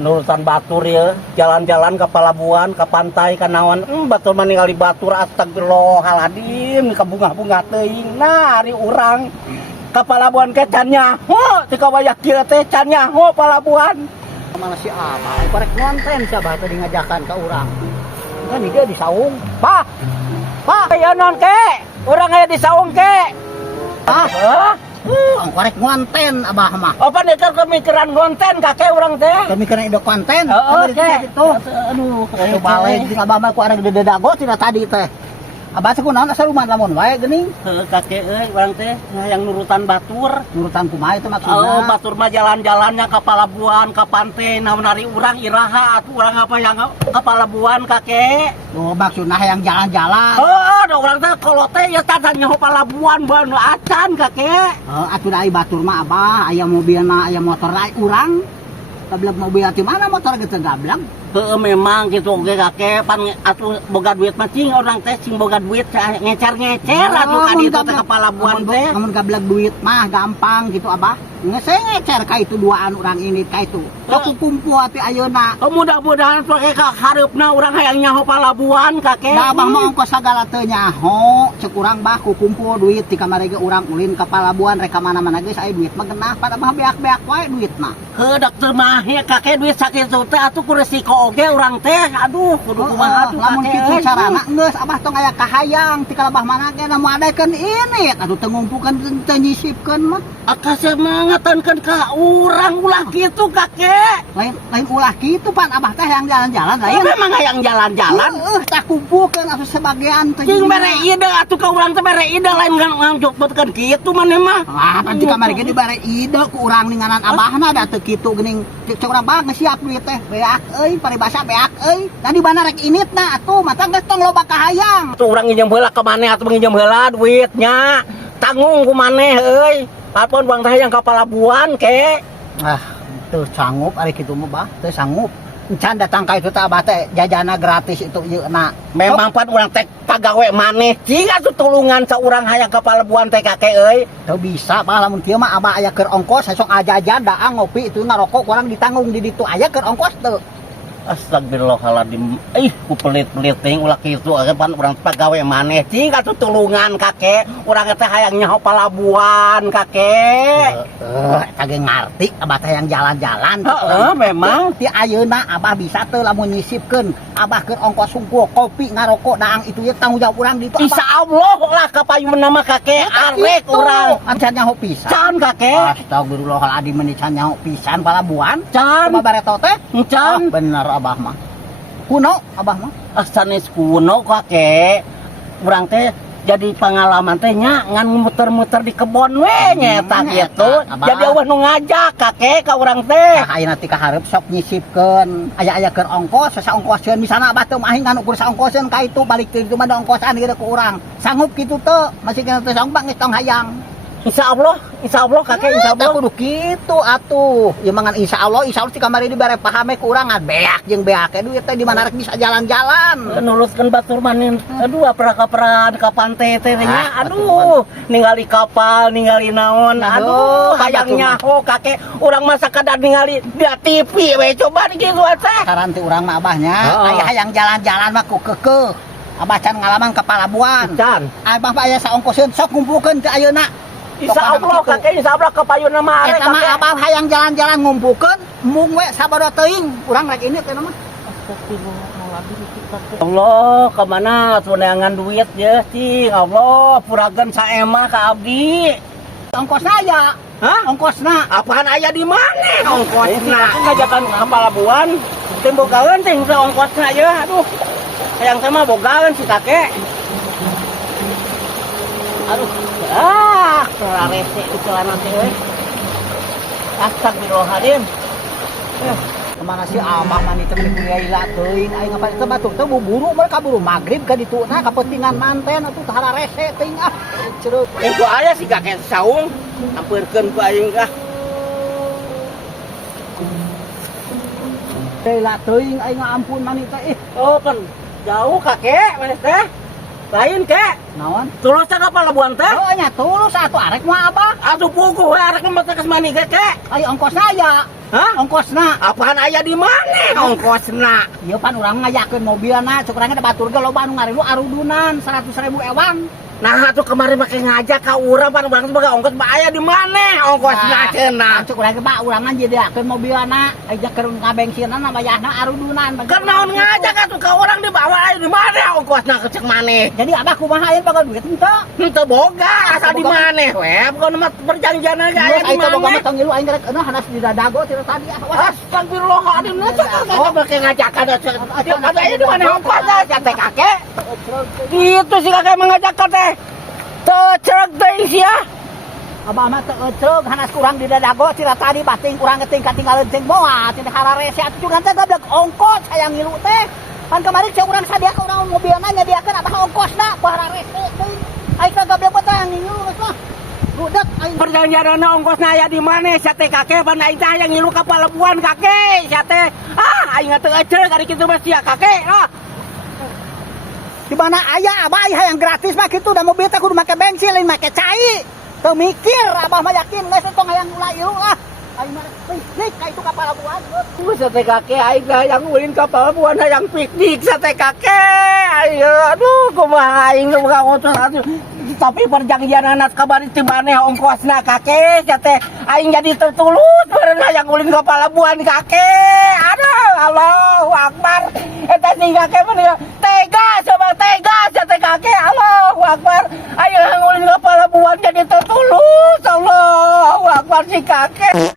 Nurusan batur ya, jalan-jalan ke pelabuhan, ke pantai, ke naon, batur meninggali batur, astagfirullahaladzim, ke bunga-bunga teuing, nah hari urang ke pelabuhan ke can nyaho, tika wayak kieu teh can nyaho pelabuhan. Mana si Abah, korek ngonten siapa tadi ngajakan ke urang. Kan dia di saung. Pak, Aya non ke, urang aya di saung ke. Korek ngonten Abah mah. Apa nih kemikiran konten kakek urang teh? Pemikiran ide konten. Oke. Itu. Aduh, Itu balik di Abah mah ku arek gede dago tina tadi teh. Abah teh kunaon asa rumahan lamun wae geuning. Kakek urang teh yang nurutan batur. Nurutan kumaha itu Oh, maksudna. batur mah jalan-jalannya ke pelabuhan, ke pantai, namun hari urang iraha atuh urang apa yang ke pelabuhan kakek. Oh, maksudna yang jalan-jalan. Oh, ada orang teh kalau teh ya tanya ke pelabuhan ban acan kakek. Atuh da ai batur mah Abah, aya mobilna, aya motor lain urang. Gablek mobil ti mana motor gitu gablek. Memang gitu oke kakek pan atuh boga duit mah cing orang teh cing boga duit ngecer-ngecer atuh ka ditu teh ke pelabuhan teh. Namun gablek duit mah gampang gitu Abah. Ngecer ka itu duaan urang ini ka itu. Aku kumpu ati ayeuna. Mudah-mudahan pakai ka hareupna urang hayang nyaho pelabuhan kakek. Da Abah mah ongkos sagala teu nyaho, cek urang bah ku kumpul duit ti kamari ge urang ulin ka pelabuhan rek ka mana-mana geus aya duit mah genah pada Abah beak-beak wae duitna. Heudak teu mah ya kakek duit sakitu teh atuh ku resiko oge urang teh. Aduh, kudu kumaha atuh lamun kakek. kitu carana geus Abah tong aya kahayang ti kalabah mana ge na moadakeun ini atuh teu ngumpulkeun teu nyisipkeun mah. Akase mangatankeun ka urang ulah kitu kakek. Lain ulah kitu pan Abah teh yang jalan-jalan lain. Memang hayang jalan-jalan. Tak kumpulkeun atuh sebagian teh. Cing mere ide atuh ka urang teh mere ide lain ngancukkeun kitu maneh mah. Ah, pan ti kamari ge dibere ide ku urang ninganan Abahna da teu kitu geuning cek urang bah geus siap duit teh. Beak euy, paribasa beak euy. Da di mana rek initna atuh mata geus tong loba kahayang. Tuh urang nginjem heula ka maneh atuh nginjem heula duitnya. Tanggung ku maneh euy. Apun urang teh hayang ka pelabuhan ke. Ah, teu sanggup ari kitu mah bah, teu sanggup. Encan datang ka itu teh Abah teh jajana gratis itu yeuna. Memang pan urang teh pagawe maneh cing atuh tulungan saurang hayang ka pelabuhan teh kakek euy. Teu bisa bah lamun kieu mah Abah aya keur ongkos sok ajajan daang ngopi itu ngarokok urang ditanggung di ditu aya keur ongkos teu. Astagfirullahaladzim. Ku pelit-pelit ting ulah kitu pan urang pagawe maneh cing atuh tulungan kakek. Urang teh hayang nyaho pelabuhan kakek. Kage ngarti Abah teh yang jalan-jalan. Heeh, memang ti ayeuna Abah bisa teu lamun nyisipkeun Abah keur ongkos sungkul kopi ngarokok daang itu ye tanggung jawab urang di itu. Insyaallah lah kapayunna mah kakek arek urang. Can nyaho pisan. Can kakek. Astagfirullahaladzim meuni can nyaho pisan palabuhan. Can. Coba bareto teh. Can. Bener Abah mah. Kuno Abah mah. Sanes kuno kakek. Urang teh jadi pengalaman teh nya ngan muter-muter di kebon we nyeta gitu. Jadi eueuh nu ngajak kakek ka urang teh. Nah, ayeuna ti ka hareup sok nyisipkeun. Aya-aya keur ongkos, saongkoskeun misalna Abah teu mah nganu ukur saongkoskeun ka itu balik teh itu mah da ongkosan ieu ku urang. Sanggup kitu teu? Masih kena teu sanggup geus tong hayang. Insyaallah kakek insyaallah kudu kitu atuh. Ya mangan insyaallah ti kamari dibere pahame ku urang beak jeung beake duit teh di mana rek bisa jalan-jalan. Nuluskeun batur manin. Aduh apra-kapraan ka pantai teh nya. Aduh, ningali kapal, ningali naon. Aduh, hayang nyaho kakek. Urang mah sakadar ningali di TV we coba kitu teh. Saran ti urang mah Abahnya, aya hayang jalan-jalan mah ku keukeuh. Abah can ngalaman ka palabuhan. Can. Abah mah aya saongkoskeun sok ngumpulkeun ti ayeuna. Insyaallah kakek insyaallah kapayunna mah arek kakek. Eta mah Abah hayang jalan-jalan ngumpulkeun mung we sabada teuing urang rek ini teh mah. Allah, kemana tuh neangan duit ya cing. Allah, puragan saemah ka abdi. Ongkosna aya. Hah? Ongkosna. Apaan aya di mana ongkosna? Ngajakan ka palabuhan. Teu bogaeun teh ongkosna ya. Aduh. Hayang teh mah bogaeun si kakek. Aduh. Rarese celana teh we. Astagfirullahaladzim. Kemana si Abah mah teh beli kuliah teuing aing apa teh batur teh buru mereka buru magrib ka ditu nah kapentingan manten atuh tara rese teuing ah ceureuh. Itu aya si kakek saung ampeurkeun ku aing kah. Teh lah teuing aing ampun mani teh Oh kan jauh kakek mana teh? Lain kek. Naon? Tulus ka palabuhan teh. Oh nya tulus atuh arek mah abah. Atuh puguh we arek mah teh mani ge kek. Ai ongkosna aya. Hah? Ongkosna. Apaan aya di mana ongkosna? Ieu pan urang ngayakeun mobilna, cuk urang teh batur ge loba anu ngarilu arudunan 100.000 ewan. Nah atuh kemarin make ngajak ka urang pan urang sebagai ongkos mah aya di mana ongkosna cenah. Cuk urang ge Pak urang nyediakeun mobilna, aya keur ngabensinan bayarna arudunan. Kan naon ngajak atuh ka urang di bawah aya di mana ongkosna cek maneh. Jadi abah kumaha aya baga duit henteu? Henteu boga asal di maneh we bukan mah perjanjian ge aya di Aya boga mah mana. tong ngilu aing rek hanas di dadago cenah tadi ah. Astagfirullahaladzim, oh make ngajakan ada aya di mana ongkosna teh kakek. Gitu si kakek mengajak teh. Tecrek teh sia. Abah mah teu ecreug hanas kurang di dadago cenah tadi bating urang teh katinggalin ceng moal cenah hararese atuh juga teh goblok ongkos hayang ngilu teh. Pan kemarin cek urang sadia ka urang mobilna nyadiakeun abah ongkosna ku hararese teh. Aing teh goblok teh hayang ngilu geus mah. Rudak aing Perjanjian ongkosna aya di mana sia teh kakek pan aing teh hayang ngilu ka Palabuhan kakek sia teh. Aing teu ecreug ari kitu mah sia kakek. di mana aya abah aya yang gratis mah kitu da mobil teh kudu make bensin lain make cai. Teu mikir abah mah yakin geus tong hayang ulah ieu lah. Aing mah piknik ka itu ka Palabuhan. Sia teh kakek aing hayang ulin ka Palabuhan hayang piknik sia teh kakek. Aduh kumaha aing teh boga ngotos atuh. Tapi perjanjian anak kabari ti maneh ongkosna kakek sia teh aing jadi tertulut beureun hayang ulin ka Palabuhan kakek. Aduh Allahu Akbar. Eta si kakek mah tega sama tega sia teh kakek. Allahu Akbar. Aing hayang ulin ka Palabuhan jadi tertulut. Allahu Akbar si kakek.